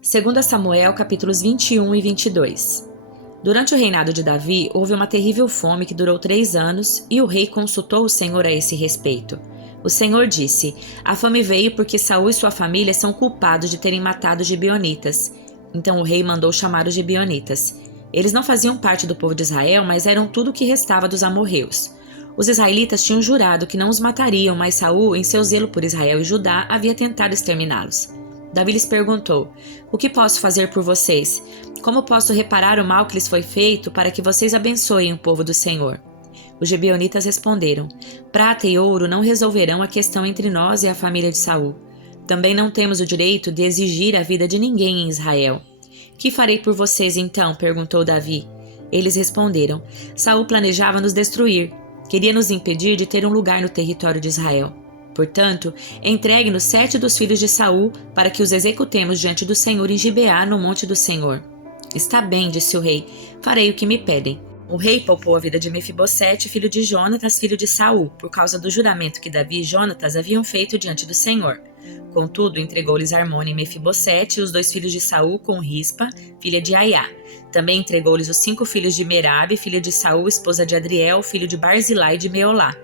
2 Samuel, capítulos 21 e 22. Durante o reinado de Davi, houve uma terrível fome que durou 3 anos, e o rei consultou o Senhor a esse respeito. O Senhor disse: a fome veio porque Saul e sua família são culpados de terem matado os gibeonitas. Então o rei mandou chamar os gibeonitas. Eles não faziam parte do povo de Israel, mas eram tudo o que restava dos amorreus. Os israelitas tinham jurado que não os matariam, mas Saul, em seu zelo por Israel e Judá, havia tentado exterminá-los. Davi lhes perguntou: o que posso fazer por vocês? Como posso reparar o mal que lhes foi feito para que vocês abençoem o povo do Senhor? Os gibeonitas responderam: prata e ouro não resolverão a questão entre nós e a família de Saul. Também não temos o direito de exigir a vida de ninguém em Israel. Que farei por vocês então? Perguntou Davi. Eles responderam: Saul planejava nos destruir. Queria nos impedir de ter um lugar no território de Israel. Portanto, entregue-nos 7 dos filhos de Saul, para que os executemos diante do Senhor em Gibeá, no monte do Senhor. Está bem, disse o rei, farei o que me pedem. O rei poupou a vida de Mefibosete, filho de Jonatas, filho de Saul, por causa do juramento que Davi e Jonatas haviam feito diante do Senhor. Contudo, entregou-lhes Armone e Mefibosete, os 2 filhos de Saul, com Rispa, filha de Aiá. Também entregou-lhes os 5 filhos de Merabe, filha de Saul, esposa de Adriel, filho de Barzilai de Meolá.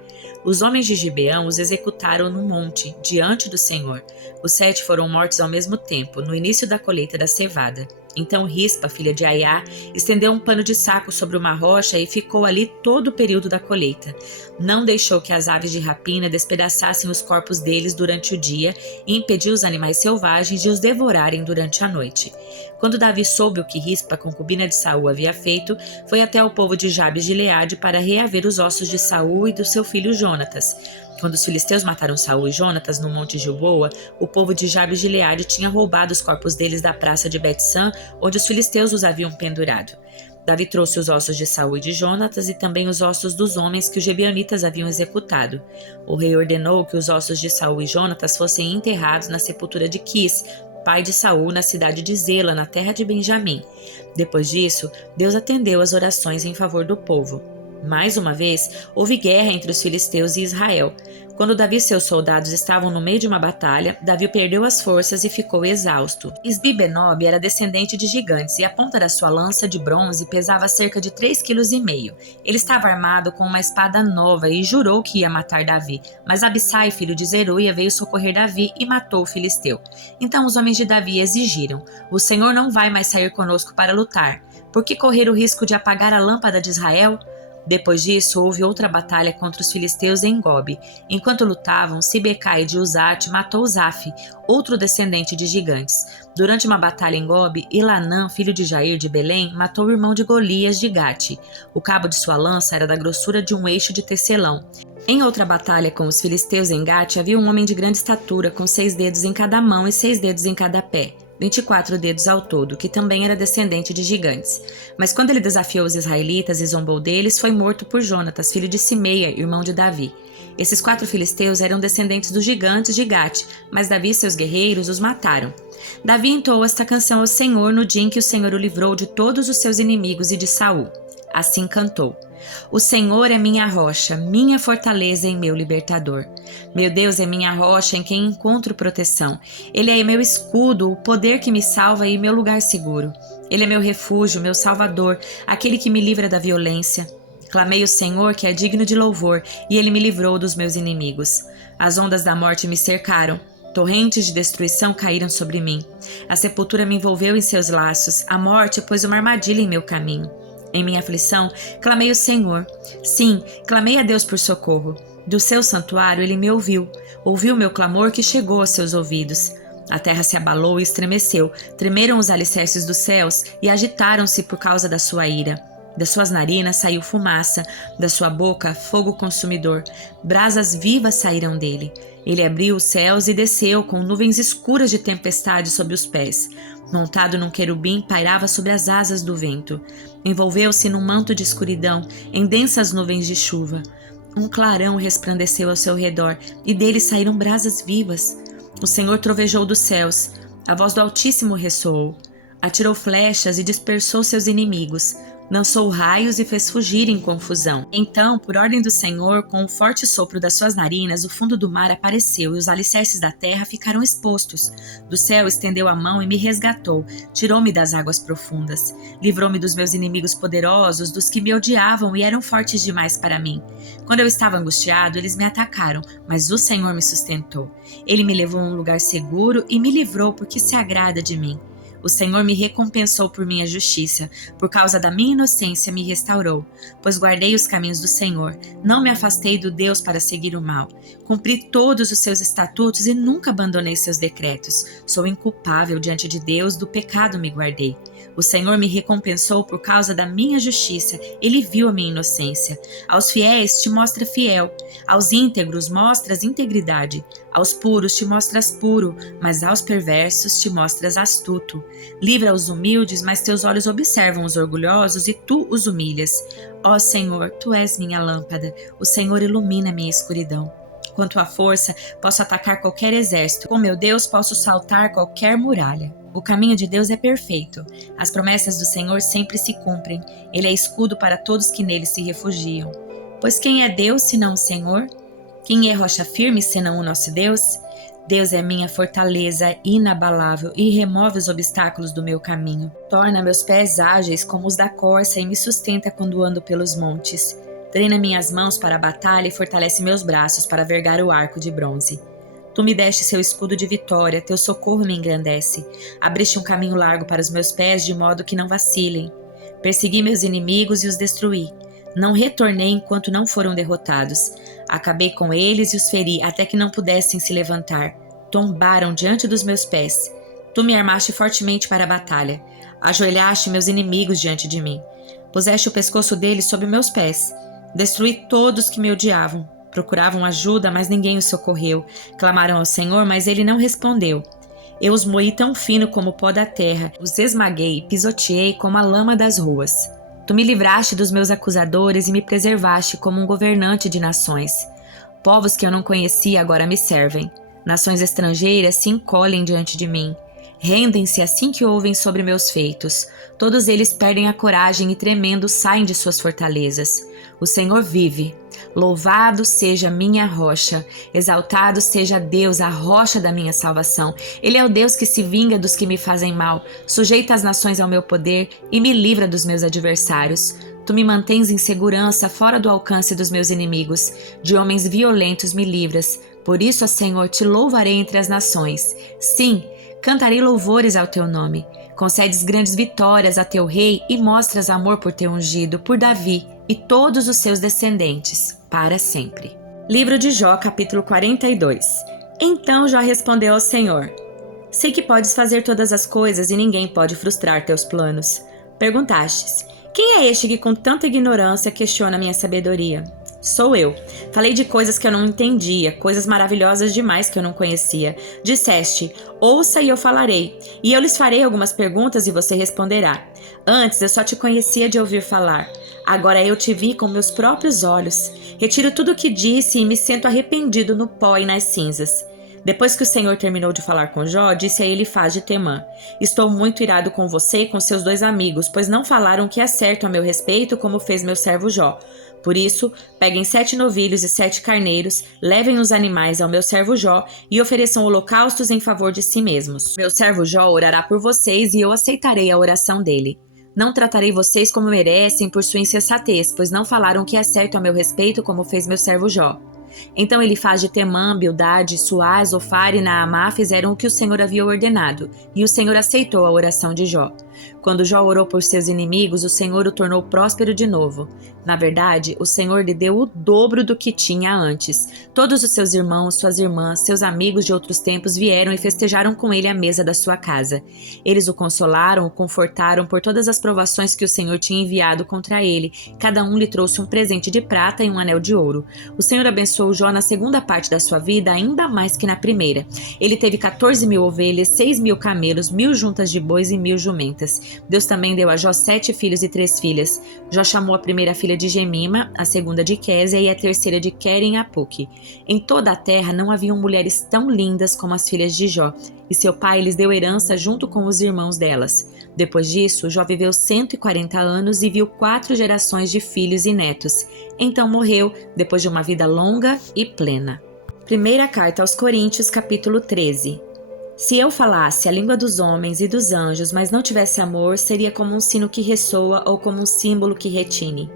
Os homens de Gibeão os executaram no monte, diante do Senhor. Os 7 foram mortos ao mesmo tempo, no início da colheita da cevada. Então Rispa, filha de Aiá, estendeu um pano de saco sobre uma rocha e ficou ali todo o período da colheita. Não deixou que as aves de rapina despedaçassem os corpos deles durante o dia e impediu os animais selvagens de os devorarem durante a noite. Quando Davi soube o que Rispa, concubina de Saul, havia feito, foi até o povo de Jabes de Gileade para reaver os ossos de Saul e do seu filho Jonatas. Quando os filisteus mataram Saul e Jonatas no monte Gilboa, o povo de Jabes de Gileade tinha roubado os corpos deles da praça de Bet-San, onde os filisteus os haviam pendurado. Davi trouxe os ossos de Saul e de Jonatas e também os ossos dos homens que os gibeonitas haviam executado. O rei ordenou que os ossos de Saul e Jonatas fossem enterrados na sepultura de Quis, pai de Saul, na cidade de Zela, na terra de Benjamim. Depois disso, Deus atendeu às orações em favor do povo. Mais uma vez, houve guerra entre os filisteus e Israel. Quando Davi e seus soldados estavam no meio de uma batalha, Davi perdeu as forças e ficou exausto. Isbi-Benob era descendente de gigantes e a ponta da sua lança de bronze pesava cerca de 3,5 kg. Ele estava armado com uma espada nova e jurou que ia matar Davi, mas Abissai, filho de Zeruia, veio socorrer Davi e matou o filisteu. Então os homens de Davi exigiram: o Senhor não vai mais sair conosco para lutar. Por que correr o risco de apagar a lâmpada de Israel? Depois disso, houve outra batalha contra os filisteus em Gobe. Enquanto lutavam, Sibecai de Uzate matou Zaf, outro descendente de gigantes. Durante uma batalha em Gobe, Ilanã, filho de Jair de Belém, matou o irmão de Golias de Gate. O cabo de sua lança era da grossura de um eixo de tecelão. Em outra batalha com os filisteus em Gate, havia um homem de grande estatura, com 6 dedos em cada mão e 6 dedos em cada pé. 24 dedos ao todo, que também era descendente de gigantes. Mas quando ele desafiou os israelitas e zombou deles, foi morto por Jonatas, filho de Simeia, irmão de Davi. Esses 4 filisteus eram descendentes dos gigantes de Gate, mas Davi e seus guerreiros os mataram. Davi entoou esta canção ao Senhor no dia em que o Senhor o livrou de todos os seus inimigos e de Saul. Assim cantou: o Senhor é minha rocha, minha fortaleza e meu libertador. Meu Deus é minha rocha em quem encontro proteção. Ele é meu escudo, o poder que me salva e meu lugar seguro. Ele é meu refúgio, meu salvador, aquele que me livra da violência. Clamei ao Senhor, que é digno de louvor, e ele me livrou dos meus inimigos. As ondas da morte me cercaram. Torrentes de destruição caíram sobre mim. A sepultura me envolveu em seus laços. A morte pôs uma armadilha em meu caminho. Em minha aflição, clamei ao Senhor. Sim, clamei a Deus por socorro. Do seu santuário ele me ouviu. Ouviu meu clamor que chegou aos seus ouvidos. A terra se abalou e estremeceu. Tremeram os alicerces dos céus e agitaram-se por causa da sua ira. Das suas narinas saiu fumaça, da sua boca fogo consumidor. Brasas vivas saíram dele. Ele abriu os céus e desceu com nuvens escuras de tempestade sob os pés. Montado num querubim, pairava sobre as asas do vento. Envolveu-se num manto de escuridão, em densas nuvens de chuva. Um clarão resplandeceu ao seu redor, e dele saíram brasas vivas. O Senhor trovejou dos céus. A voz do Altíssimo ressoou. Atirou flechas e dispersou seus inimigos. Lançou raios e fez fugir em confusão. Então, por ordem do Senhor, com um forte sopro das suas narinas, o fundo do mar apareceu e os alicerces da terra ficaram expostos. Do céu estendeu a mão e me resgatou, tirou-me das águas profundas. Livrou-me dos meus inimigos poderosos, dos que me odiavam e eram fortes demais para mim. Quando eu estava angustiado, eles me atacaram, mas o Senhor me sustentou. Ele me levou a um lugar seguro e me livrou porque se agrada de mim. O Senhor me recompensou por minha justiça, por causa da minha inocência me restaurou, pois guardei os caminhos do Senhor, não me afastei do Deus para seguir o mal. Cumpri todos os seus estatutos e nunca abandonei seus decretos. Sou inculpável diante de Deus, do pecado me guardei. O Senhor me recompensou por causa da minha justiça, Ele viu a minha inocência. Aos fiéis te mostra fiel, aos íntegros mostras integridade, aos puros te mostras puro, mas aos perversos te mostras astuto. Livra os humildes, mas teus olhos observam os orgulhosos e tu os humilhas. Ó Senhor, tu és minha lâmpada, o Senhor ilumina minha escuridão. Quanto à força, posso atacar qualquer exército, com meu Deus posso saltar qualquer muralha. O caminho de Deus é perfeito, as promessas do Senhor sempre se cumprem, Ele é escudo para todos que nele se refugiam. Pois quem é Deus senão o Senhor? Quem é rocha firme senão o nosso Deus? Deus é minha fortaleza inabalável e remove os obstáculos do meu caminho. Torna meus pés ágeis como os da corça e me sustenta quando ando pelos montes. Treina minhas mãos para a batalha e fortalece meus braços para vergar o arco de bronze. Tu me deste seu escudo de vitória, teu socorro me engrandece. Abriste um caminho largo para os meus pés, de modo que não vacilem. Persegui meus inimigos e os destruí. Não retornei enquanto não foram derrotados. Acabei com eles e os feri até que não pudessem se levantar. Tombaram diante dos meus pés. Tu me armaste fortemente para a batalha. Ajoelhaste meus inimigos diante de mim. Puseste o pescoço deles sob meus pés. Destruí todos que me odiavam. Procuravam ajuda, mas ninguém os socorreu. Clamaram ao Senhor, mas ele não respondeu. Eu os moí tão fino como o pó da terra. Os esmaguei e pisoteei como a lama das ruas. Tu me livraste dos meus acusadores e me preservaste como um governante de nações. Povos que eu não conhecia agora me servem. Nações estrangeiras se encolhem diante de mim. Rendem-se assim que ouvem sobre meus feitos. Todos eles perdem a coragem e tremendo saem de suas fortalezas. O Senhor vive. Louvado seja minha rocha. Exaltado seja Deus, a rocha da minha salvação. Ele é o Deus que se vinga dos que me fazem mal. Sujeita as nações ao meu poder e me livra dos meus adversários. Tu me mantens em segurança fora do alcance dos meus inimigos. De homens violentos me livras. Por isso, ó Senhor, te louvarei entre as nações. Sim, cantarei louvores ao teu nome. Concedes grandes vitórias a teu rei e mostras amor por teu ungido, por Davi e todos os seus descendentes, para sempre. Livro de Jó, capítulo 42. Então Jó respondeu ao Senhor: Sei que podes fazer todas as coisas e ninguém pode frustrar teus planos. Perguntastes: Quem é este que com tanta ignorância questiona minha sabedoria? Sou eu. Falei de coisas que eu não entendia, coisas maravilhosas demais que eu não conhecia. Disseste: ouça e eu falarei, e eu lhes farei algumas perguntas e você responderá. Antes eu só te conhecia de ouvir falar. Agora eu te vi com meus próprios olhos. Retiro tudo o que disse e me sinto arrependido no pó e nas cinzas. Depois que o Senhor terminou de falar com Jó, disse a Elifaz de Temã: Estou muito irado com você e com seus 2 amigos, pois não falaram o que é certo a meu respeito, como fez meu servo Jó. Por isso, peguem 7 novilhos e 7 carneiros, levem os animais ao meu servo Jó e ofereçam holocaustos em favor de si mesmos. Meu servo Jó orará por vocês e eu aceitarei a oração dele. Não tratarei vocês como merecem por sua insensatez, pois não falaram o que é certo a meu respeito, como fez meu servo Jó. Então Elifaz de Temã, Bildade, Suá, Zofar e Naamá fizeram o que o Senhor havia ordenado, e o Senhor aceitou a oração de Jó. Quando Jó orou por seus inimigos, o Senhor o tornou próspero de novo. Na verdade, o Senhor lhe deu o dobro do que tinha antes. Todos os seus irmãos, suas irmãs, seus amigos de outros tempos vieram e festejaram com ele à mesa da sua casa. Eles o consolaram, o confortaram por todas as provações que o Senhor tinha enviado contra ele. Cada um lhe trouxe um presente de prata e um anel de ouro. O Senhor abençoou Jó na segunda parte da sua vida, ainda mais que na primeira. Ele teve 14.000 ovelhas, 6.000 camelos, 1.000 juntas de bois e 1.000 jumentas. primogênitas. Deus também deu a Jó 7 filhos e 3 filhas. Jó chamou a primeira filha de Gemima, a segunda de Késia e a terceira de Queren-Apuque. Em toda a terra não haviam mulheres tão lindas como as filhas de Jó, e seu pai lhes deu herança junto com os irmãos delas. Depois disso, Jó viveu 140 anos e viu 4 gerações de filhos e netos. Então morreu, depois de uma vida longa e plena. Primeira carta aos Coríntios, capítulo 13. Se eu falasse a língua dos homens e dos anjos, mas não tivesse amor, seria como um sino que ressoa ou como um símbolo que retine.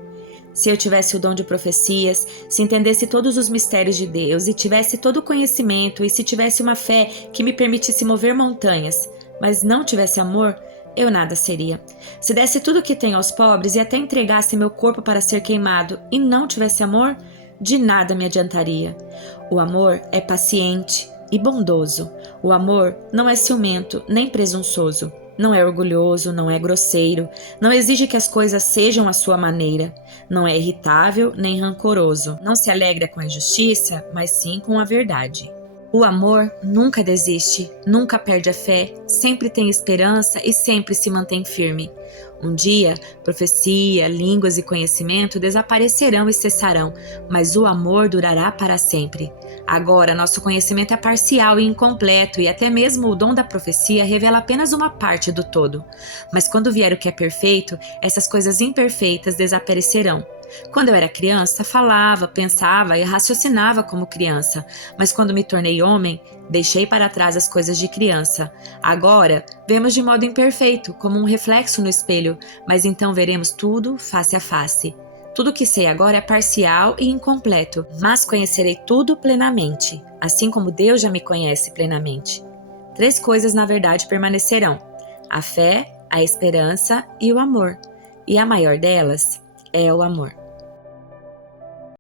Se eu tivesse o dom de profecias, se entendesse todos os mistérios de Deus e tivesse todo o conhecimento e se tivesse uma fé que me permitisse mover montanhas, mas não tivesse amor, eu nada seria. Se desse tudo o que tenho aos pobres e até entregasse meu corpo para ser queimado e não tivesse amor, de nada me adiantaria. O amor é paciente e bondoso. O amor não é ciumento nem presunçoso. Não é orgulhoso, não é grosseiro, não exige que as coisas sejam à sua maneira, não é irritável nem rancoroso, não se alegra com a injustiça, mas sim com a verdade. O amor nunca desiste, nunca perde a fé, sempre tem esperança e sempre se mantém firme. Um dia, profecia, línguas e conhecimento desaparecerão e cessarão, mas o amor durará para sempre. Agora, nosso conhecimento é parcial e incompleto, e até mesmo o dom da profecia revela apenas uma parte do todo. Mas quando vier o que é perfeito, essas coisas imperfeitas desaparecerão. Quando eu era criança, falava, pensava e raciocinava como criança, mas quando me tornei homem, deixei para trás as coisas de criança. Agora, vemos de modo imperfeito, como um reflexo no espelho, mas então veremos tudo face a face. Tudo que sei agora é parcial e incompleto, mas conhecerei tudo plenamente, assim como Deus já me conhece plenamente. 3 coisas, na verdade, permanecerão: a fé, a esperança e o amor. E a maior delas é o amor.